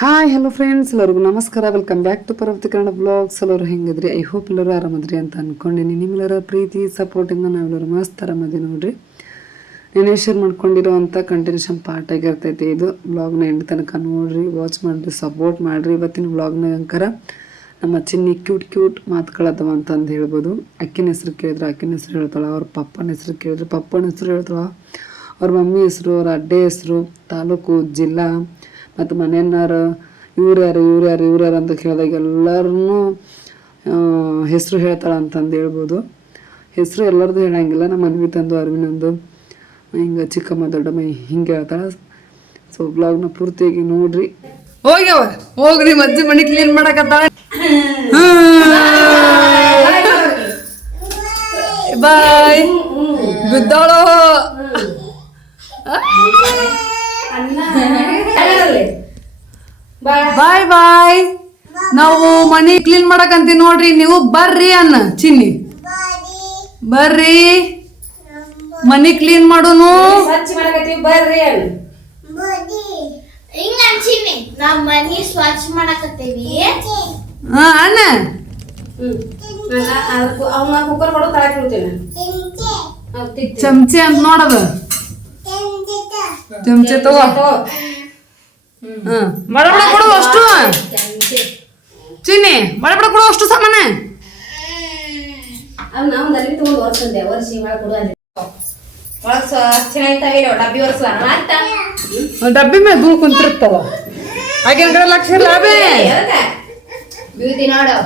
Hi hello friends, ಎಲ್ಲರಿಗೂ ನಮಸ್ಕಾರ. Welcome back to Parvathi Kannada blogs. ಎಲ್ಲರೂ ಹೆಂಗಿದ್ರಿ? ಐ ಹೋಪ್ ಎಲ್ಲರೂ ಆರಾಮದ್ರಿ ಅಂತ ಅಂದ್ಕೊಂಡಿನಿ. ನಿಮ್ಮೆಲ್ಲರ ಪ್ರೀತಿ ಸಪೋರ್ಟಿಂದ ನಾವೆಲ್ಲರೂ ಮಸ್ತ್ ಆರಾಮದಿ ನೋಡ್ರಿ. ನೆನೆ ಶೇರ್ ಮಾಡ್ಕೊಂಡಿರೋವಂಥ ಕಂಟಿನ್ಯೂಷನ್ ಪಾರ್ಟ್ ಆಗಿರ್ತೈತಿ ಇದು. ಬ್ಲಾಗ್ನ ಎಂಡ್ ತನಕ ನೋಡ್ರಿ, ವಾಚ್ ಮಾಡಿರಿ, ಸಪೋರ್ಟ್ ಮಾಡಿರಿ. ಇವತ್ತಿನ ಬ್ಲಾಗ್ನ ಅಂಕರ ನಮ್ಮ ಚಿನ್ನಿ ಕ್ಯೂಟ್ ಮಾತುಗಳದವ ಅಂತಂದು ಹೇಳ್ಬೋದು. ಅಕ್ಕಿನ ಹೆಸರು ಕೇಳಿದ್ರೆ ಅಕ್ಕಿನ ಹೆಸರು ಹೇಳ್ತಾಳೆ, ಅವ್ರ ಪಪ್ಪನ ಹೆಸರು ಕೇಳಿದ್ರೆ ಪಪ್ಪನ ಹೆಸರು ಹೇಳ್ತಾಳೆ, ಅವ್ರ ಮಮ್ಮಿ ಹೆಸರು, ಅವ್ರ ಅಡ್ಡೆ ಹೆಸರು, ತಾಲೂಕು, ಜಿಲ್ಲಾ ಮತ್ತು ಮನೆಯನ್ನಾರು ಇವ್ರು ಯಾರು ಅಂತ ಕೇಳಿದಾಗ ಎಲ್ಲರೂ ಹೆಸರು ಹೇಳ್ತಾಳೆ ಅಂತಂದು ಹೇಳ್ಬೋದು. ಹೆಸರು ಎಲ್ಲರದ್ದು ಹೇಳಂಗಿಲ್ಲ. ನಮ್ಮ ಮನ್ವಿ ತಂದು ಅರ್ವಿನಂದು ಹಿಂಗೆ ಚಿಕ್ಕಮ್ಮ ದೊಡ್ಡಮ್ಮ ಹಿಂಗೆ ಹೇಳ್ತಾಳೆ. ಸೊ ಬ್ಲಾಗ್ನ ಪೂರ್ತಿಯಾಗಿ ನೋಡ್ರಿ. ಹೋಗ್ರಿ ಮಜ್ಜಿ ಮನೆ ಕ್ಲೀನ್ ಮಾಡಕತ್ತಾಳೆ. ಬಾಯ್ ಬಿದ್ದಾಳೋ. ಬಾಯ್ ಬಾಯ್. ನಾವು ಮನಿ ಕ್ಲೀನ್ ಮಾಡಕಂತೀವಿ ನೋಡ್ರಿ, ನೀವು ಬರ್ರಿ ಅನ್ನ ಚಿನ್ನಿ. ಬರ್ರಿ ಮನಿ ಕ್ಲೀನ್ ಮಾಡೋನು. ಸ್ವಚ್ಛ ಮಾಡಕತ್ತೀವಿ ಬರ್ರಿ ಅನ್ನ. ನಾವ್ ಮನಿ ಸ್ವಚ್ಛ ಮಾಡಕತ್ತೀವಿ. ಅಣ್ಣ ಅವ್ನ ಕುಕ್ಕರ್ ಕೊಡು, ತಳಕ್ ಇಡ್ತೇನೆ. ಚಮಚೆ ಅಂತ ನೋಡದ. ಚಮಚೆ ತಗೋ. ಬಡಬಡ ಕೊಡು ಅಷ್ಟು ಚಿನ್ನಿ, ಬಡಬಡ ಕೊಡು ಅಷ್ಟು ಸಾಮಾನ. ಅವ್ನ ಅರ್ವಿ ತಗೊಂಡು ಒರ್ಸಂದೆ, ಒರ್ಸಿ ಒಳಗೆ ಕೊಡು ಅಲ್ಲಿ. ಒಳಗೆ ಚೆನ್ನಾಗಿರ್ತಾವೆ ಡಬ್ಬಿ ಒರ್ಸ. ಡಬ್ಬಿ ಮೇಲೆ ಧೂಳು ಕುಂತಿರ್ತಾವ. ಆಗಿನ ಕಡೆ ಲಕ್ಷ ಲಾಭೇ ಬ್ಯೂಟಿ ನೋಡು.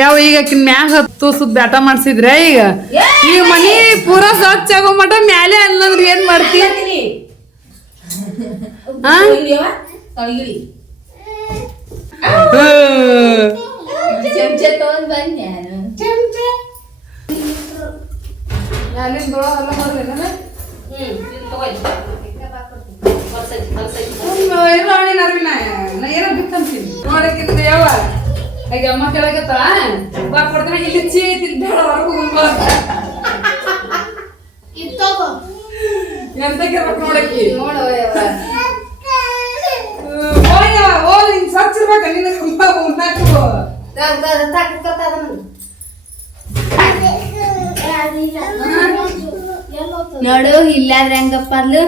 ಯಾವ ಈಗ ಮ್ಯಾಗ ಹತ್ತು ಸುದ್ದ ಆಟ ಮಾಡ್ಸಿದ್ರೆ ಈಗ ಮನಿ ಪೂರಾ ಸ್ವಚ್ಛ ಆಗೋ ಮಟ ಮ್ಯಾಲೆ ಅನ್ನೋದ್ರ ಏನ್ ಮಾಡ್ತೀನಿ? ಚಮಚೆ ತಗೊಂಡ್ ಬಂದೆ ನಾನು. ಏನೋ ಬಿತ್ತಂತೀನಿ ನೋಡಕ್ಕಿಂತ ಯಾವ ಈಗ ಅಮ್ಮ ಕೆಳಗತ್ತ ಬಾ ಕೊಡ್ತಾನೆ. ಇಲ್ಲಿ ಚೀ ತಿಂತಾಳ ಹೊರಗೂ ಎಂತಕ್ಕಿರ್ಬೇಕು ನೋಡಕ್ಕಿ. ನೋಡು ಹಿಂಗ್ ಸ್ವಚ್ಛ ಇರ್ಬೇಕ ನಿನ್ನ ಉಣ್ಣಾಕು. ನೋಡು ಇಲ್ಲಾದ್ರೆ ಹೆಂಗಪ್ಪ ಅಲ್ಲೂ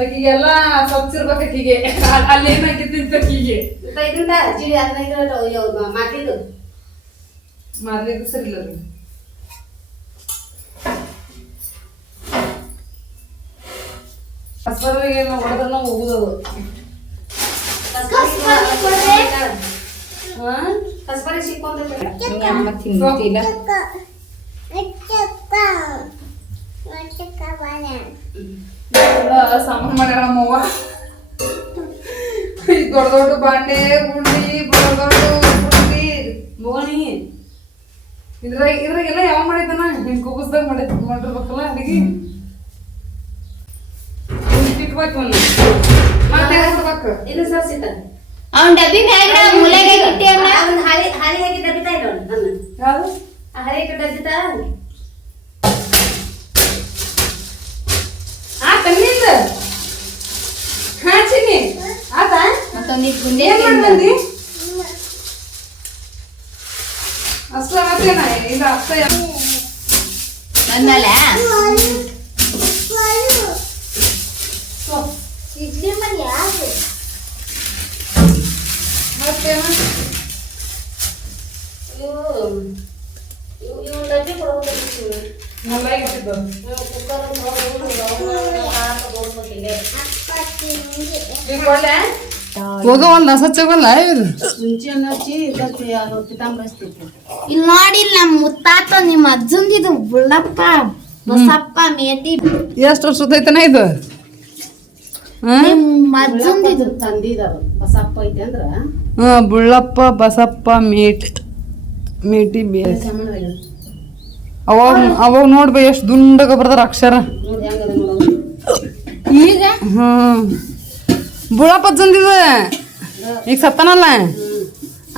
ಆಕಿಗೆಲ್ಲ ಸ್ವಚ್ಛ ಇರ್ಬೇಕು. ಆಕಿಗೆ ಅಲ್ಲಿ ಏನಾಕಿ ತಿಂತಕ್ಕಿಗೆ ಮಾರ್ಲಿದ್ದು ಸರಿ ಇಲ್ಲ. ಕಸ್ಬರ್ಗೆ ಹೊಡೆದನ್ನ ಹೋಗುದವು. ಕಸ್ಬರಿ ಸಿಕ್ಕೊಂಡ್ರೆ ಸಾಮಾನು ಮಾಡ್ಯಾಳ ನಮ್ಮವ್ವ. ದೊಡ್ಡ ದೊಡ್ಡ ಬಾಂಡೆ ಗುಂಡಿ, ದೊಡ್ಡ ಗುಂಡಿ ಬೋಣಿ ಇದ್ರಾಗೆಲ್ಲ ಯಾವ ಮಾಡಿದ್ದಾನ ಹಿಂಗ್ ಕುಬಸ್ದಾಗ ಮಾಡಿರ್ಬೇಕಲ್ಲ ಅಡಿಗೆ. ತಿಕ್ಬೇಕು ಮತ್ತೆ ಹಾಕ್ಬೇಕು. ಇದು ಸರ್ಸಿತ ಅವ್ನ ಡಬ್ಬಿ ಮ್ಯಾಗ ಮೂಲೆಗೆ ಇಟ್ಟಿ ಅಣ್ಣ. ಅವ್ನ ಹಾಲಿ ಹಾಕಿ ಡಬ್ಬಿತಾ ಇಲ್ಲ ನನ್ನ ಯಾವುದು ಹಾಲಿ ಹಾಕಿ ಡಬ್ಬಿತಾ ತನ್ನಿಂದ ಹಾ ಚಿನ್ನಿ ಆತ ಮತ್ತೊಂದಿಟ್ಟು ಗುಂಡೆ ಏನ್ ಮಾಡ್ಬಂದಿ ಅಷ್ಟ ಆತೇನ ಇಲ್ಲ ಅಷ್ಟ ಬಂದಲ್ಲ. ಮತ್ತೇನ ಇವ್ ಡಬ್ಬಿ ಕೊಡ್ಬೇಕು. ನಲ್ಲಾಗಿಟ್ಟಿದ್ದು ಹೋಗವಲ್ಲ ಸ್ವಚ್ಛವಲ್ಲ ಇವ್ರು. ಇಲ್ಲಿ ನೋಡಿಲ್ಲ ನಮ್ಮ ಮುತ್ತಾತ ನಿಮ್ಮ ಅಜ್ಜಂದಿದು ಬುಳ್ಳಪ್ಪ ಬಸಪ್ಪ ಮೇಟಿ ಎಷ್ಟು ವರ್ಷದೈತನ ಇದು? ನಿಮ್ಮ ಅಜ್ಜಂದಿದು ತಂದಿದ ಬಸಪ್ಪ ಐತೆ ಅಂದ್ರ ಬುಳ್ಳಪ್ಪ ಬಸಪ್ಪ ಮೇಟಿ ಅವಾಗ ನೋಡ್ಬೇ ಎಷ್ಟು ದುಂಡಗ ಬರ್ದಾರ ಅಕ್ಷರ. ಈಗ ಬುಳ್ಳಪ್ಪ ಅಜ್ಜಂದಿದ ಈಗ ಸತ್ತನಲ್ಲ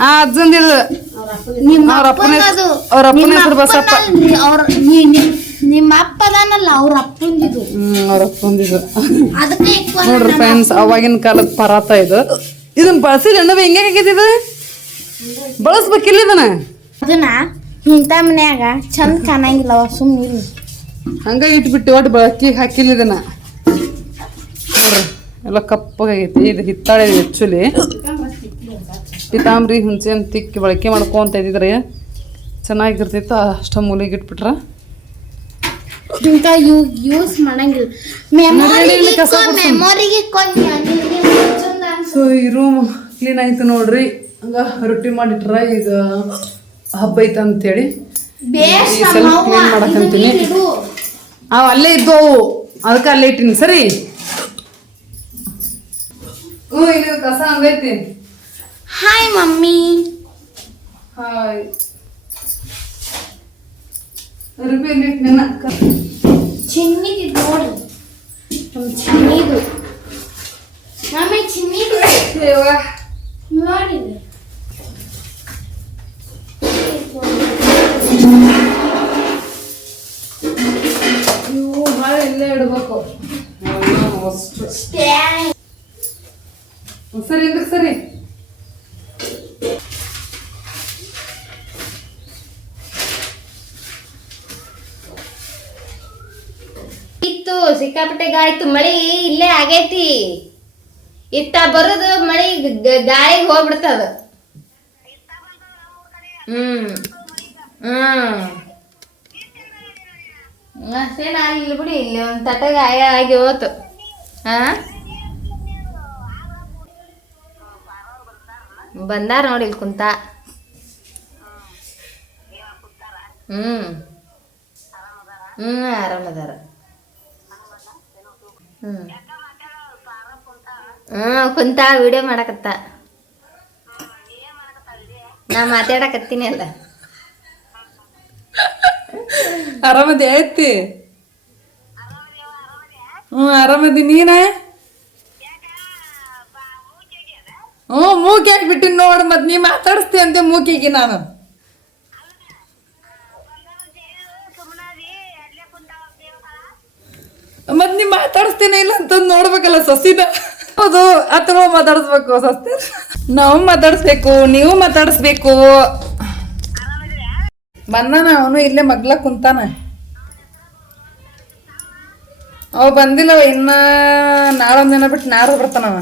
ಆ ಅಜ್ಜಂದಿದ. ನಿಮ್ಮ ಅವ್ರ ಅಪ್ಪನ ಹೆಸರು ಬಸಪ್ಪ. ನಿಮ್ಮ ಅಪ್ಪ ಅದಾನಲ್ಲ ಅವ್ರ ಅಪ್ಪಂದಿದು ಅವ್ರ ಅಪ್ಪಂದಿದ್ದು ಅದಕ್ಕೆ ఎక్కువ ನೋಡ್ರಿ ಫ್ರೆಂಡ್ಸ್, ಅವಾಗಿನ ಕಾಲದ ಪರಾತ ಇದು. ಇದನ್ನ ಬಳಸಿದ ಅಣ್ಣವ ಹೆಂಗೆ ಆಗೈತಿದ? ಬಳಸ್ಬೇಕಿಲ್ಲ ಇದನ್ನ. ಅದನ್ನ ಇಂಥ ಮನ್ಯಾಗ ಚಂದ ಕಾಣಂಗಿಲ್ಲ ಸುಮ್ಮನೆ ಹಂಗ ಇಟ್ಬಿಟ್ಟು ಒಟ್ಟು ಬಳಕಿಗೆ ಹಾಕಿಲ್ಲ ಇದನ್ನ. ನೋಡ್ರಿ ಎಲ್ಲ ಕಪ್ಪಗೈತಿ. ಇದು ಹಿತ್ತಾಳೆ ಆ್ಯಕ್ಚುಲಿ. ಪಿತಾಂಬ್ರಿ ಹುಣಸೆ ಹಣ್ಣು ತಿಕ್ಕಿ ಬಳಕೆ ಮಾಡ್ಕೊಂತ ಇದ್ದಿದ್ರೆ ಚೆನ್ನಾಗಿರ್ತೈತೆ. ಅಷ್ಟ ಮೂಲೆಗೆ ಇಟ್ಬಿಟ್ರ ಇಂಥ ಯೂಸ್ ಮಾಡಂಗಿಲ್ಲ. ಮೆಮೊರಿಗೆ ಸೊ ಈ ರೂಮ್ ಕ್ಲೀನ್ ಆಯ್ತು ನೋಡ್ರಿ. ಹಂಗ ರೊಟ್ಟಿ ಮಾಡಿಟ್ರ ಈಗ ಹಬ್ಬ ಐತ ಅಂತೇಳಿ ಸ್ವಲ್ಪ ಕ್ಲೀನ್ ಮಾಡಕಂತೀನಿ. ಅವು ಅಲ್ಲೇ ಇದ್ದು ಅವು ಅದಕ್ಕೆ ಅಲ್ಲೇ ಇಟ್ಟಿನಿ. ಸರಿ ಇಲ್ಲಿ ಕಸ ಹಂಗೈತಿ. Hi mummy. ಹಾಯ್ ಅರ್ಬಿ ಅಲ್ಲಿ ಇಟ್ಟಿನ ಚಿನ್ನಿದು ನೋಡ್ರಿ, ಚಿನ್ನಿದು ಮಮ್ಮಿ ಚಿನ್ನಿದು ನೋಡಿದ್ರಿ. ಇವು ಭಾಳ ಇಲ್ಲೇ ಇಡ್ಬೇಕು. ಸರಿ ಇದಕ್ಕೆ ಸರಿ. ಇತ್ತು ಸಿಕ್ಕಾಪಟ್ಟೆ ಗಾಳಿತ್ತು, ಮಳಿ ಇಲ್ಲೇ ಆಗೈತಿ. ಇತ್ತ ಬರೋದು ಮಳಿ ಗಾಳಿಗೆ ಹೋಗ್ಬಿಡ್ತದ. ಅಷ್ಟೇನ ಅಲ್ಲಿ ಬಿಡಿ. ಇಲ್ಲಿ ಒಂದು ತಟಗ ಆಗಿ ಹೋತು. ಬಂದಾರ ನೋಡಿ ಇಲ್ಲಿ ಕುಂತ. ಆರಾಮದಾರ. ಕುಂತ ವಿಡಿಯೋ ಮಾಡಕತ್ತ. ನಾ ಮಾತಾಡಕತ್ತೀನಿ ಅಲ್ಲ. ಆರಾಮದಿ ಆಯ್ತಿ? ಆರಾಮದಿ. ನೀನ? ಮೂಕಿ ಹಾಕ್ಬಿಟ್ಟಿನಿ ನೋಡು. ಮತ್ ನೀ ಮಾತಾಡಿಸ್ತಿ ಅಂತೆ ಮೂಕಿಗೆ ನಾನು. ಮತ್ ನೀ ಮಾತಾಡಿಸ್ತೀನಿ ಇಲ್ಲ ಅಂತಂದು ನೋಡ್ಬೇಕಲ್ಲ ಸೊಸಿನ. ಹೌದು, ಅಥವಾ ಮಾತಾಡಿಸ್ಬೇಕು ಸಸ್ತಿ. ನಾವು ಮಾತಾಡಿಸ್ಬೇಕು, ನೀವು ಮಾತಾಡಿಸ್ಬೇಕು. ಬಂದಾನ ಅವನು ಇಲ್ಲೇ ಮಗ್ಲ ಕುಂತಾನ. ಅವ ಬಂದಿಲ್ಲವ ಇನ್ನ. ನಾಳೊಂದ್ ದಿನ ಬಿಟ್ಟು ನಾರು ಬರ್ತಾನವ.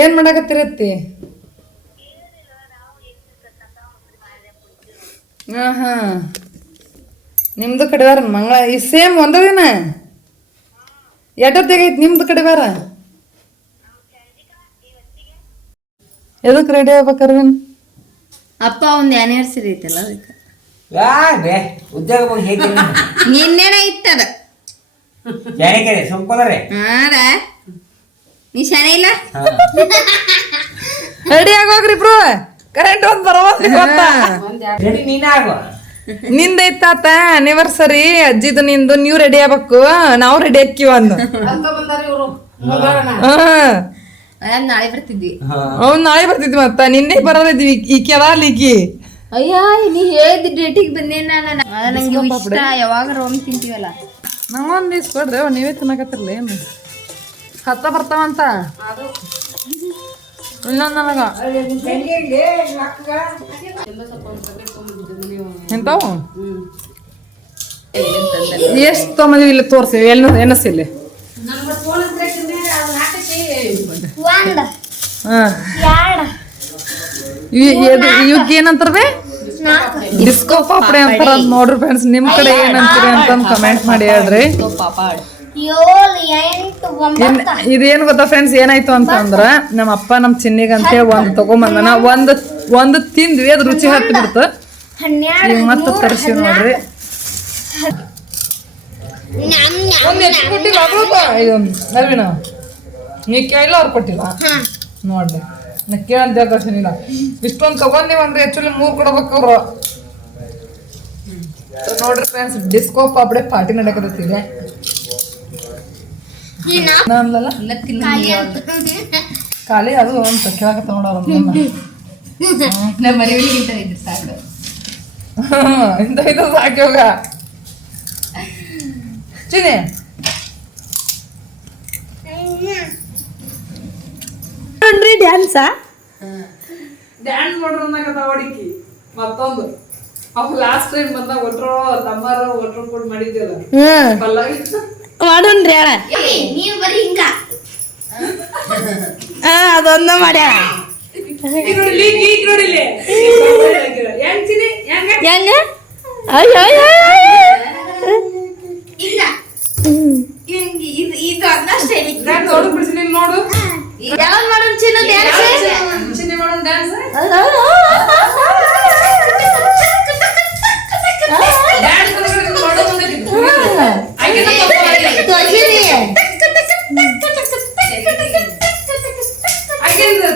ಏನ್ ಮಾಡಕತ್ತಿರತ್ತಿ? ಹಾ ನಿಮ್ದು ಕಡಿವಾರ ಮಂಗಳ ಈ ಸೇಮ್ ಒಂದ ದಿನ. ಎಷ್ಟೊತ್ತಿಗೈತಿ ನಿಮ್ದು ಕಡಿವಾರ? ಎದಕ್ಕೆ ರೆಡಿ ಆಗ್ಬೇಕರ್ವಿನ್? ಅಪ್ಪ ಒಂದು ಆನಿವರ್ಸರಿ ಐತಲ್ಲ ಅದಕ್ಕೆ. ಉದ್ಯೋಗ ಹೇಗೆ ನಿನ್ನೆನ ಇತ್ತದ. ನೀ ಶಾನೆ ಇಲ್ಲ. ರೆಡಿ ಆಗೋಗ್ರಿ ಇಬ್ರು. ಕರೆಂಟ್ ಒಂದ್ ನಿಂದೈತಾತ ಆನಿವರ್ಸರಿ ಅಜ್ಜಿದು ನಿಂದು. ನೀವು ರೆಡಿ ಆಗ್ಬೇಕು, ನಾವು ರೆಡಿ ಹಾಕಿವ ಅಂದು. ನಾಳೆ ಬರ್ತಿದ್ವಿ. ಅವ್ನು ನಾಳೆ ಬರ್ತಿದ್ವಿ. ಮತ್ತ ನಿನ್ನೆ ಬರೋದಿದ್ವಿ. ಈಕಿ ಅದ ಈಕಿ. ಅಯ್ಯ ನೀ ಹೇಳಿದ ಡೇಟಿಗೆ ಬಂದೇನ ನಾನು. ನಂಗೆ ಇಷ್ಟ. ಯಾವಾಗ ರೋಮ್ ತಿಂತೀವಲ್ಲ. ನಂಗೊಂದು ದಿವ್ಸ ಕೊಡ್ರಿ. ನೀವೇ ತಿನ್ನಕತ್ತಿರ್ಲಿ. ಏನು ಹತ್ತ ಬರ್ತಾವಂತ ಇನ್ನೊಂದು ನನಗ ಎಂತಾವು ಎಷ್ಟು ತೊಗೊಂಬಂದಿವಿ. ಇಲ್ಲಿ ತೋರಿಸಿ ಎನಸಿಲ್ಲಿ. ಇವಕ್ಕೆ ಏನಂತಾರವೆ? ಡಿಸ್ಕೋ ಪಾಪಡಿ ಅಂತಾರ ನೋಡ್ರಿ ಫ್ರೆಂಡ್ಸ್. ನಿಮ್ ಕಡೆ ಏನಂತೀರಿ ಅಂತ ಕಮೆಂಟ್ ಮಾಡಿ ಹೇಳ್ರಿ. ಇದೇನು ಗೊತ್ತಾ ಫ್ರೆಂಡ್ಸ್, ಏನಾಯ್ತು ಅಂತಂದ್ರ ನಮ್ಮ ಅಪ್ಪ ನಮ್ಮ ಚಿನ್ನಿಗಂತೆ ಒಂದ್ ತಗೊಂಬಂದನ. ಒಂದು ತಿಂದ್ವಿ, ಅದ್ ರುಚಿ ಹತ್ತಿ ಬಿಡ್ತು. ಈಗ ಮತ್ತೆ ತರಿಸಿ ನೋಡ್ರಿ. ಅಲ್ವಿನ ನೀ ಕೇಳಿಲ್ಲ ಅವ್ರು ಕೊಟ್ಟಿಲ್ಲ ನೋಡ್ರಿ. ನಾ ಕೇಳಂತ ಇಲ್ಲ. ಇಷ್ಟೊಂದು ತಗೊಂಡಿವಂದ್ರೆ ಆಕ್ಚುಲಿ 3 ಕೊಡ್ಬೇಕು ಅವ್ರು. ನೋಡ್ರಿ ಫ್ರೆಂಡ್ಸ್, ಡಿಸ್ಕೋ ಪಾಪಡೆ ಪಾರ್ಟಿ ನಡಕತ್ತಿದೆ. ಖಾಲಿ ಅದು ಅಂತ ಕೇಳಕ ತಗೊಂಡವ್ರ. ಇಂತ ಇದು ಸಾಕಿ ಹೋಗ ಚಿನಿ ನೋಡ್ರಿ ಡ್ಯಾನ್ಸಾ ಡ್ಯಾನ್ಸ್ ಮಾಡ್ರ ಹೊಡಿಕಿ ಮತ್ತೊಂದು ಅವ್ ಲಾಸ್ಟ್ ಟೈಮ್ ಬಂದಾಗ ಒಟ್ರೋ ತಮ್ಮಾರ ಒಟ್ರೋ ಕೊಡ್ ಮಾಡಿದ್ಯಲ್ಲ ಪಲ್ಲವಿ ಮಾಡೋಣ್ರಿ ಅಣ್ಣ ನೀವ್ ಬರೀ ಹಿಂಗ ಅದೊಂದ ಮಾಡ್ಯಾಳ ಈಗ ನೋಡಿಲಿ ಹೆಂಗ್ ಚಿನಿ ಹೆಂಗ ಹೆಂಗ ಅಯ್ಯೋ ಇಲ್ಲ ಹಿಂಗ್ ಇದು ಅದಷ್ಟೇ ನೋಡು ಬಿಡಿಸಿ ನೋಡು ಯಾವಾಗ ಮಾಡೋಣ ಚಿನ್ನ ಡ್ಯಾನ್ಸ್ ಚಿನಿ ಮಾಡೋಣ ಡ್ಯಾನ್ಸ್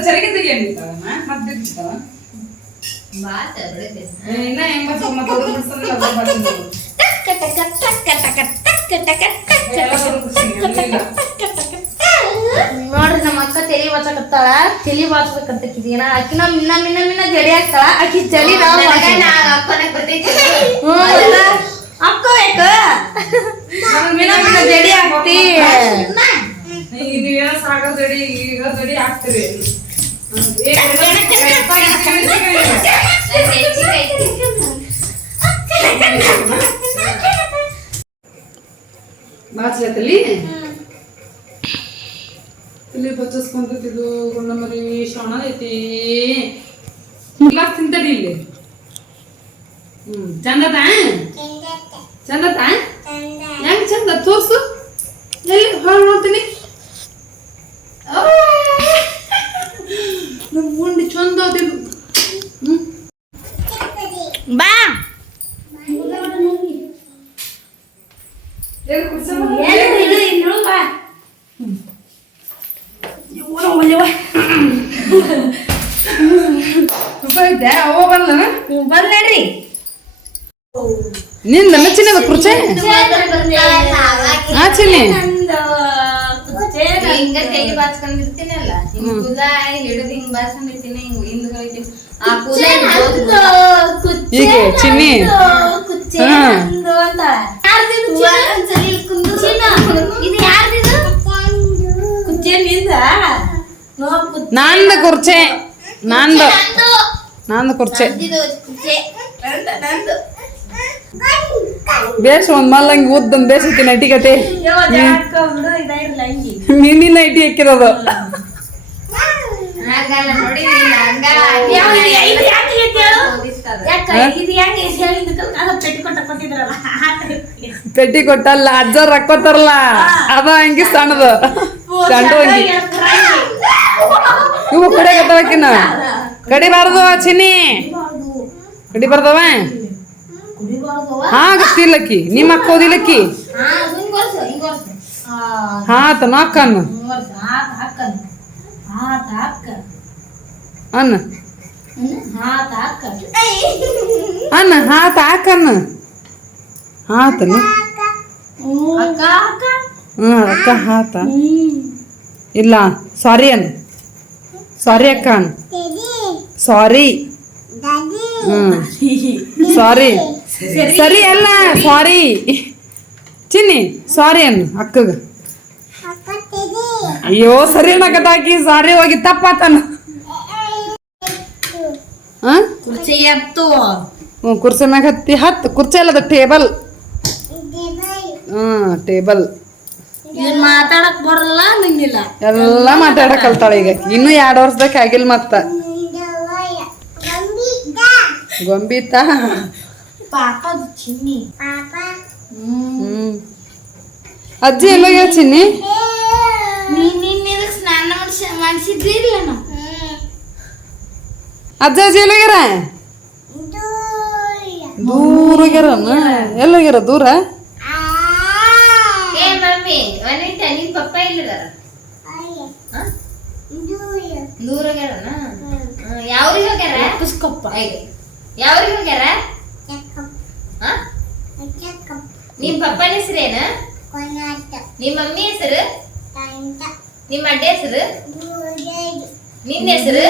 ಚರಿಗೆ ತೆಗಿಯಂಡಿ ಮತ್ತೆ ಇನ್ನ ಹೆಂಗ್ ನೋಡ್ರಿ ನಮ್ಮ ಅಕ್ಕ ತಲಿ ಬಾಚಕತ್ತಾಳ ತಲಿ ಬಾಚ್ಬೇಕಂತಕಿದೀನ ಆಕಿನ ಮಿನ್ನ ಮಿನ್ನ ಮಿನ್ನ ಜಡಿ ಆಗ್ತಾಳ ಆಕಿ ಜಡಿ ಅಕ್ಕ ಬೇಕು ಮಿನ್ನ ಮಿನ್ನ ಜಡಿ ಆಗ್ತಿ ನೀವೇನೋ ಸಾಗ ಜಡಿ ಈಗ ಜಡಿ ಆಗ್ತೀರಿ ಬಾಚ್ಲತ್ತಲ್ಲಿ ಇಲ್ಲಿ ಬಚ್ಚಿಸ್ಕೊಂತಿದ್ದು ಗುಂಡ ಮರಿ ಶಾಣ ಐತಿ ಇಲ್ಲ ತಿಂತಡಿ ಇಲ್ಲಿ ಚಂದತ ಚಂದತ ಹೆಂಗ್ ಚಂದ ತೋರ್ಸು ಎಲ್ಲಿ ಹೊರ ನೋಡ್ತೀನಿ ನಮ್ಮ ಗುಂಡಿ ಚಂದ ಅದಿಲ್ಲ ಬಾ ಅವ ಬಂದ ಬಂದ್ರಿ ನಿಂದ ಚಿನ್ನದ ಕುರ್ಚೆ ಆ ಚಿನ್ನಿ ಹಿಂಗ ತೆಗಿ ಬಾಚ್ಕೊಂಡಿರ್ತೀನಲ್ಲ ಹಿಂಗ್ ಕೂದ ಹಿಡಿದು ಹಿಂಗ್ ಬಾಚ್ಕೊಂಡಿರ್ತೀನಿ ಹಿಂಗ್ ಹಿಂದ್ಗಡೆ ಆ ಕೂದ ಈಗ ಚಿನ್ನಿ ನಂದು ಕುರ್ಚೆ ನಂದು ಕುರ್ಚೆ ಬೇಸ್ ಒಂದ್ ಮಲ್ಲಂಗಿ ಉದ್ದಂದ್ ಬೇಸೈತಿ ನಟಿಕತೆ ಮಿನಿ ನೈಟಿ ಹಾಕಿರೋದು ಪೆಟ್ಟಿ ಕೊಟ್ಟಲ್ಲ ಅಜ್ಜರ್ ಹಾಕೋತಾರಲ್ಲ ಅದ ಹಂಗಿ ಸಣ್ಣದು ಸಣ್ಣ ಹಂಗಿ ಇವು ಕಡೆಗತ್ತವಕಿನ ಕಡಿಬಾರ್ದು ಚಿನ್ನಿ ಕಡಿಬಾರ್ದವ ಹಾ ಗೊತ್ತಿಲ್ಲಕ್ಕಿ ನಿಮ್ಮ ಅಕ್ಕ ಓದಿಲ್ಲಕ್ಕಿ ಹಾತ ನಾಕನ್ ಅನ್ನ ಅನ್ನ ಹಾತ ಹಾಕನ್ನ ಹಾತನ ಅಕ್ಕ ಹಾತ ಇಲ್ಲ ಸಾರಿ ಅನ್ ಸಾರಿ ಅಕ್ಕ ಅನ್ ಸಾರಿ ಸಾರಿ ಸರಿ ಅಲ್ಲ ಸಾರಿ ಚಿನ್ನಿ ಸಾರಿ ಅನ್ ಅಕ್ಕಗ ಅಯ್ಯೋ ಸರಿ ಅನ್ನಕತ್ತಾಕಿ ಸಾರಿ ಹೋಗಿ ತಪ್ಪಾತನ ಕುರ್ಚಿ ಎತ್ತು ಕುರ್ಚಿ ಮ್ಯಾಗ ಹತ್ತು ಕುರ್ಚಿ ಅಲ್ಲದ ಟೇಬಲ್ ಟೇಬಲ್ ಏನ್ ಮಾತಾಡಕ್ ಬರಲ್ಲ ನಂಗಿಲ್ಲ ಎಲ್ಲ ಮಾತಾಡಕ್ ಕಲ್ತಾಳ ಈಗ ಇನ್ನು 2 ವರ್ಷದಾಗ ಆಗಿಲ್ಲ ಮತ್ತ ಗೊಂಬಿತ ಪಾಪ ಚಿನ್ನಿ ಅಜ್ಜಿ ಎಲ್ಲೋಗ್ಯಾಳ ಚಿನ್ನಿ ನಿನ್ನೆ ಸ್ನಾನ ಮಾಡಿಸಿದ್ರಿ ಇಲ್ಲ ನಾವು ಅಜ್ಜ ಅಜ್ಜಿ ಎಲ್ಲೋಗ್ಯಾರ ದೂರ ಹೋಗ್ಯಾರನ ಎಲ್ಲೋಗ್ಯಾರ ದೂರ ಏ ಮಮ್ಮಿ ಒಂದಿಟ್ಟ ನಿನ್ ಪಪ್ಪ ಎಲ್ಲಿದಾರ ದೂರ ಹೋಗ್ಯಾರನ ಯಾವ್ರಿಗೆ ಹೋಗ್ಯಾರ ಕುಸ್ಕೊಪ್ಪ ಯಾವ್ರಿಗೆ ಹೋಗ್ಯಾರ ನಿಮ್ ಪಪ್ಪನ ಹೆಸರೇನ ನಿಮ್ ಮಮ್ಮಿ ಹೆಸರು ನಿಮ್ಮ ಅಡ್ಡ ಹೆಸರು ನಿನ್ನ ಹೆಸರು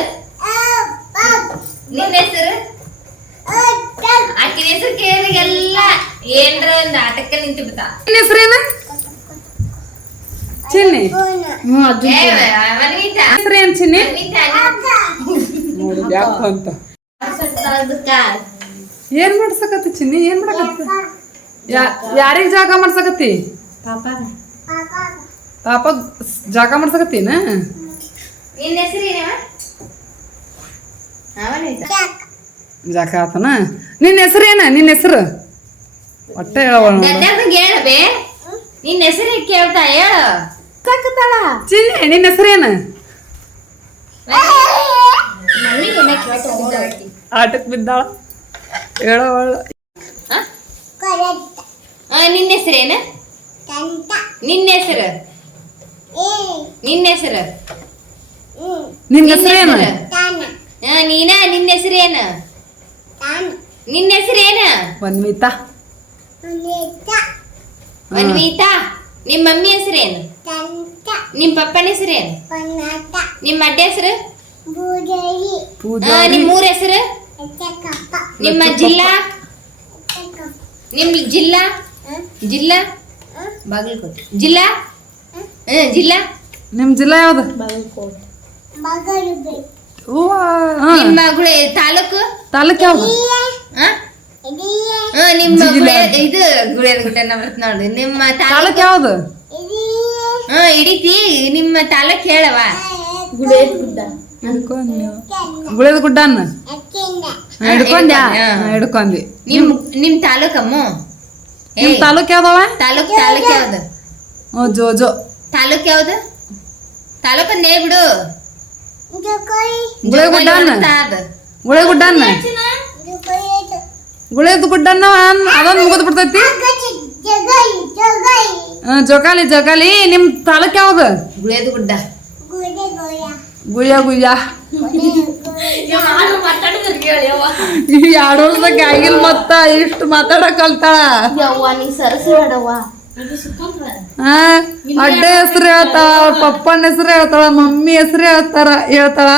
ನಿನ್ನ ಹೆಸರು ಆಕಿನ ಹೆಸರು ಕೇಳಿಗೆಲ್ಲ ಏನ್ರ ಒಂದ್ ಆಟಕ್ಕೆ ನಿಂತು ಬಿಡ್ತಾ ನಿನ್ನ ಹೆಸರೇನ ಚಿನ್ನಿ ಮನ್ವಿತಾ ಹೆಸರೇನ್ ಚಿನ್ನಿ ಮನ್ವಿತಾ ನೋಡಿ ಯಾಕ ಅಂತ ಏನ್ ಮಾಡ್ಸಕತ್ತಿ ಚಿನ್ನಿ ಏನ್ ಮಾಡಕತ್ತಿ ಯಾರಿಗ್ ಜಾಗ ಮಾಡ್ಸಕತ್ತಿ ಪಾಪ ಜಾಗ ಮಾಡ್ಸಕತ್ತೀನ ನಿನ್ನ ಹೆಸರು ಏನವ ಜಾಗ ಆತನ ನಿನ್ನ ಹೆಸರೇನ ನಿನ್ನ ಹೆಸರು ಹೊಟ್ಟೆ ಹೇಳವ ಗದ್ದೆಗೆ ಹೇಳಬೇ ನಿನ್ನ ಹೆಸರು ಕೇಳ್ತಾ ಹೇಳು ಕಕ್ಕತಾಳ ಚಿನ್ನಿ ನಿನ್ನ ಹೆಸರೇನ ಆಟಕ್ ಬಿದ್ದಾಳ ಹೇಳವಳ ನಿನ್ನ ಹೆಸರೇನ ನಿನ್ನ ಹೆಸರು ನಿನ್ನ ಹೆಸರು ನಿನ್ನ ಹೆಸರೇನ ನೀನ ನಿನ್ನ ಹೆಸರೇನ ನಿನ್ನ ಹೆಸರೇನ ವನ್ವಿತಾ ಮನ್ವಿತಾ ನಿಮ್ಮ ಮಮ್ಮಿ ಹೆಸರೇನು ನಿಮ್ಮ ಪಪ್ಪನ ಹೆಸರೇನು ನಿಮ್ಮ ಅಡ್ಡ ಹೆಸರು ಪೂಜಾ ನಿಮ್ಮ ಊರ ಹೆಸರು ನಿಮ್ಮ ಜಿಲ್ಲಾ ನಿಮ್ಮ ಜಿಲ್ಲಾ ಜಿಲ್ಲಾ ಬಾಗಲಕೋಟೆ ಜಿಲ್ಲಾ ಜಿಲ್ಲಾ ನಿಮ್ ಜಿಲ್ಲಾ ಯಾವ್ದು ಹೂವ ನಿಮ್ಮ ತಾಲೂಕು ತಾಲೂಕ್ ಯಾವ್ದು ಆ? ನಿಮ್ಮ ಇದು ಗುಳಿಯದ ಗುಡ್ಡ ಬರ್ತದೆ ನೋಡ್ರಿ ನಿಮ್ಮ ತಾಲೂಕ್ ಯಾವ್ದು ಹಿಡಿತಿ ನಿಮ್ಮ ತಾಲೂಕ್ ಹೇಳವ ಗುಳೇದ ಗುಡ್ಡ ಅನ್ನ ಹಿಡ್ಕೊಂಡ್ಯಾ ಹಿಡ್ಕೊಂಡಿ ನಿಮ್ ತಾಲೂಕಮ್ಮ ನಿಮ್ ತಾಲೂಕ್ ಯಾವ್ದವ ತಾಲೂಕ್ ಯಾವ್ದು ಜೋಜೋ ತಾಲೂಕ್ ಯಾವ್ದು ತಾಲೂಕ್ ನೇ ಬಿಡು ಗುಳೇದ ಗುಡ್ಡ ಅನ್ನ ಗುಳೇದ ಗುಡ್ಡ ಅನ್ನ ಗುಳೇದ ಗುಡ್ಡ ಅನ್ನ ಅದೊಂದು ಮುಗಿದ್ ಬಿಡ್ತೈತಿ ಜೋಕಾಲಿ ಜೋಕಾಲಿ ನಿಮ್ ತಾಲೂಕ್ ಯಾವ್ದು ಗುಳಿಯದ ಗುಡ್ಡ ಗುಯ್ಯ ಗುಯ್ಯ ಈ 2 ವರ್ಷದಾಗ ಆಗಿಲ್ ಮತ್ತ ಇಷ್ಟು ಮಾತಾಡಕ್ ಕಲ್ತಾಳ ಅಡ್ಡ ಹೆಸರು ಹೇಳ್ತಾಳ ಅವ್ರ ಪಪ್ಪನ ಹೆಸರು ಹೇಳ್ತಾಳ ಮಮ್ಮಿ ಹೆಸರು ಹೇಳ್ತಾಳ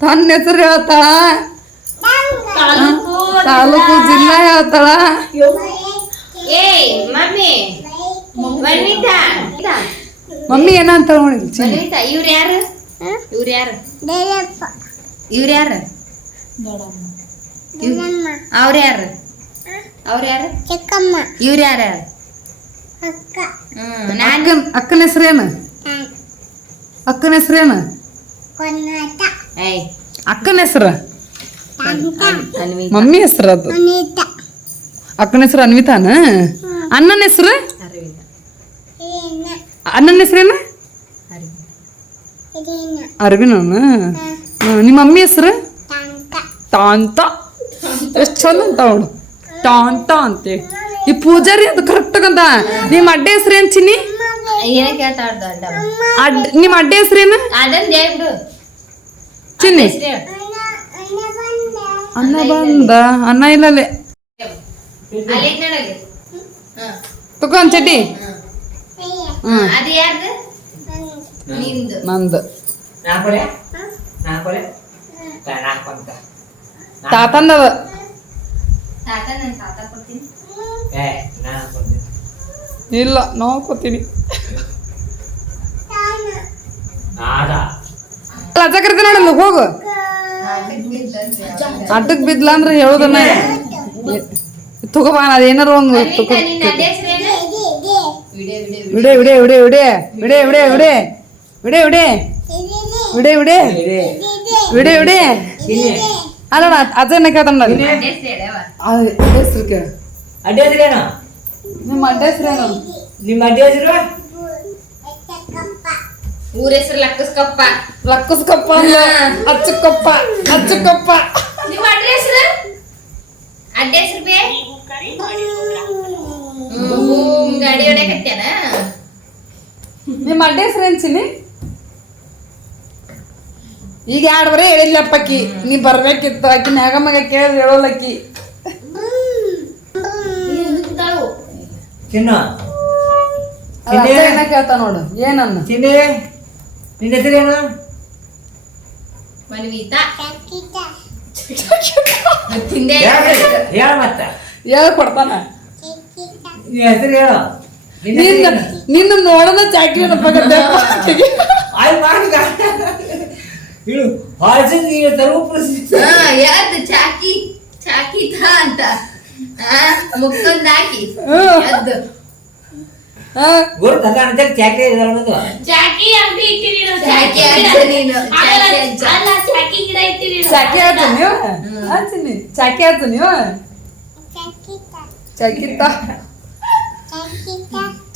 ತನ್ನ ಹೆಸರು ಹೇಳ್ತಾಳ ತಾಲೂಕು ಜಿಲ್ಲಾ ಹೇಳ್ತಾಳ ಏಯ್ ಮಮ್ಮಿ ಮನ್ವಿತಾ ಮಮ್ಮಿ ಏನಂತ ನೋಡಿ ಮನ್ವಿತಾ ಇವ್ರು ಯಾರು ಇವ್ರು ಯಾರು ಇವ್ರು ಯಾರು ಅವ್ರ ಯಾರು ಅವ್ರ ಯಾರು ಇವ್ರು ಯಾರು ನಾನು ಅಕ್ಕನ ಹೆಸರೇನು ಅಕ್ಕನ ಹೆಸರೇನು ಏಯ್ ಅಕ್ಕನ ಹೆಸರು ಅನ್ವಿತಾ ಮಮ್ಮಿ ಹೆಸರು ಅದು ಅಕ್ಕನ ಹೆಸರು ಅನ್ವಿತಾನ ಅಣ್ಣನ ಹೆಸರು ಅರವಿಂದ ಅಣ್ಣನ ಹೆಸರೇನ ಅರವಿಂದನ ನಿಮ್ಮ ಮಮ್ಮಿ ಹೆಸರು ಟಾಂತ ಎಷ್ಟು ಚಂದ ಅಂತ ಅವಳು ಟಾಂಟ ಅಂತೆ ಈ ಪೂಜಾರಿ ಅದು ಕರೆಕ್ಟ್ ಅಂತ ನಿಮ್ಮ ಅಡ್ಡ ಹೆಸರೇನು ಚಿನ್ನಿ ಏನ ಕೇಳ್ತಾ ನಿಮ್ಮ ಅಡ್ಡ ಹೆಸರೇನು ಅದನ್ನ ಹೇಳ್ಬಿಡು ಚಿನ್ನಿ ಅನ್ನ ಬಂದ ಅನ್ನ ಇಲ್ಲಲ್ಲೇ ಅಲ್ಲಿ ನೋಡಲ್ಲಿ ತಗೊಂಡ್ ಚಡ್ಡಿ ಅದು ಯಾರ್ದು ನಿಂದು ನಂದು ನಾಲ್ಕೊಲೆ ನಾಲ್ಕೊಲೆ ನಾಲ್ಕೊಂತ ತಾತಂದವ ತಾತ ನನ್ನ ತಾತ ಕೊಡ್ತೀನಿ ನಾಲ್ಕೊಂಡೆ ಇಲ್ಲ ನಾವು ಕೊತ್ತೀನಿ ಆದ ಅಜ್ಜ ಕರಿತ ನೋಡಲ್ಲ ಹೋಗು ಅಡ್ಡಕ್ ಬಿದ್ಲ ಅಂದ್ರೆ ಹೇಳುದನ್ನ ತಗೋಬಾ ಅದೇನಾರು ಒಂದು ತಗೋ ನಿನ್ನ ಅಡ್ಡ ಹೆಸರೇನು ವಿಡೆ ವಿಡೆ ವಿಡೆ ವಿಡೆ ವಿಡೆ ವಿಡೆ ವಿಡೆ ವಿಡೆ ವಿಡೆ ವಿಡೆ ವಿಡೆ ವಿಡೆ ವಿಡೆ ಅಲ್ಲ ಅಜ್ಜನ ಕೇಳ್ತಾನ ಅಡ್ಡ ಹೆಸರು ಹೇಳವ ಹೆಸರು ಕೇಳ ಅಡ್ಡ ಹೆಸರೇನು ನಿಮ್ಮ ಅಡ್ಡ ಹೆಸರೇನು ನಿಮ್ಮ ಅಡ್ಡ ಹೆಸರು ಊರ ಹೆಸರು ಲಕ್ಕಸ್ಕಪ್ಪ ಲಕ್ಕಸ್ಕಪ್ಪ ಅಚ್ಚಕ್ಕಪ್ಪ ಅಚ್ಚಕ್ಕಪ್ಪ ನಿಮ್ಮ ಅಡ್ಡ ಹೆಸರು ಅಡ್ಡ ಹೆಸರು ಬೇ ಗಾಡಿ ಹೊಡ್ಯಾಕತ್ಯಾನ ನಿಮ್ಮ ಅಡ್ಡ ಹೆಸರು ಏನ್ ಚಿನ್ನಿ ಈಗ 2 ಬರೀ ಹೇಳಿಲ್ಲಪ್ಪಕ್ಕಿ ನೀ ಬರ್ಬೇಕಿತ್ತು ಆಕಿ ಮ್ಯಾಗ ಕೇಳಿದ್ರೆ ಹೇಳೋಲಕ್ಕಿ ಚಿನ್ನ ಏನ ಕೇಳ್ತಾ ನೋಡು ಏನನ್ನ ಚಿನ್ನಿ ನಿನ್ನ ಹೆಸರೇನು ಮನ್ವಿತಾ ತಿಂದೆ ಹೇಳ ಮತ್ತ ಹೇಳ ಕೊಡ್ತಾನ ನಿನ್ನ ಹೆಸರು ಹೇಳು ನಿನ್ನ ನೋಡೋಣ ಚಾಕಿ ಆಯ್ತು ಮಾಡಿದ ಇಳು ಹಾಸಿನ ಸರ್ವಪ್ರಸಿದ್ಧ ಯಾವ್ದು ಚಾಕಿ ಚಾಕಿತ ಅಂತ ಮುಕ್ಕೊಂದ್ ಹಾಕಿ ಯಾವ್ದು ಗುರು ತಗ ಅಂತ ಚಾಕ್ರಿ ಅನ್ನೋದು ಚಾಕಿ ಅಂಗಡಿ ಇಟ್ಟಿರಿ ನಾವು, ಚಾಕಿ ಹಚ್ಚ ನೀನು, ಅಲ್ಲ, ಚಾಕಿ ಹಚ್ಚ. ಅಲ್ಲ, ಚಾಕಿ ಗಿಡ ಇಟ್ಟಿರಿ ನಾವು. ಚಾಕಿ ಆಯ್ತು ನೀವು ಹಚ್ಚಿನಿ ಚಾಕಿ ಆಯ್ತು ನೀವು ಚಾಕಿತ್ತ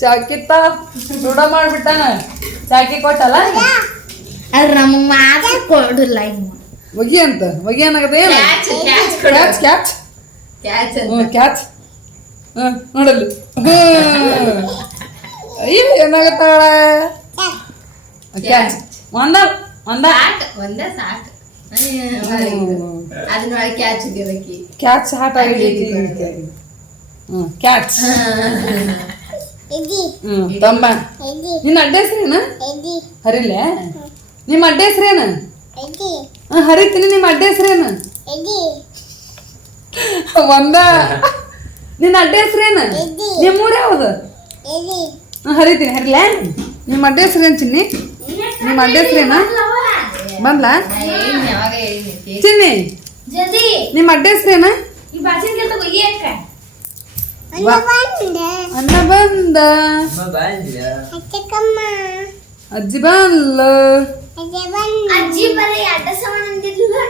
ಚಾಕಿತ್ತ ರೂಢ ಮಾಡ್ಬಿಟ್ಟಾನ ಚಾಕಿ ಕೊಟ್ಟಲ್ಲ ಆದ್ರೆ ನಮಗ್ ಮಾತ್ರ ಕೊಡುಲ್ಲ ಇನ್ನು. ಒಗಿ ಅಂತ ಒಗಿ ಏನಾಗದ ಏನು ಕ್ಯಾಚ್ ಕ್ಯಾಚ್ ಕೊಡು. ಕ್ಯಾಚ್ ಕ್ಯಾಚ್ ಕ್ಯಾಚ್ ಅಂತ ಕ್ಯಾಚ್ ನೋಡಲ್ಲಿ ಅಯ್ಯ ಏನಾಗತ್ತಾಳ ಕ್ಯಾಚ್ ಒಂದ ಒಂದ ಸಾಕ್ ಒಂದೇ ಸಾಕ್ ಅದನ್ನೊಳಗೆ ಕ್ಯಾಚ್ ಇದಕ್ಕೆ ಕ್ಯಾಚ್ ಹಾಟ್ ಆಗೈತಿ ಕ್ಯಾಚ್ ತಮ್ಮ ನಿನ್ನ ಅಡ್ಡ ಹೆಸ್ರೇನ ಹರಿಲೆ ನಿಮ್ಮ ಅಡ್ಡ ಹೆಸ್ರೇನ ಹರಿತೀನಿ ನಿಮ್ಮ ಅಡ್ಡ ಹೆಸ್ರೇನ ಒಂದ ನಿನ್ನ ಅಡ್ಡ ಹೆಸ್ರೇನ ನಿಮ್ಮೂರ ಯಾವ್ದು ಹರಿತೀನಿ ಹರಿಲೆ ನಿಮ್ಮ ಅಡ್ಡ ಹೆಸ್ರೇನ್ ಚಿನ್ನಿ ನಿಮ್ಮ ಅಡ್ಡ ಹೆಸ್ರೇನ ಬಂದ್ಲ ಯಾವಾಗ ಹೇಳಿದ್ನಿ ಚಿನ್ನಿ ಜಲ್ದಿ ನಿಮ್ಮ ಅಡ್ಡ ಹೆಸ್ರೇನ ಈ ಬಾಜಿನ ಕೆಲಸ ಒಯ್ಯಿ ಅಕ್ಕ. ಅಣ್ಣ ಬಂದ ಅಜ್ಜಿ ಬಂದ್ಲು ಅಜ್ಜಿ ಬರೀ ಅಡ್ಡ ಸಮಾನ ಅಂದಿದ್ಲು.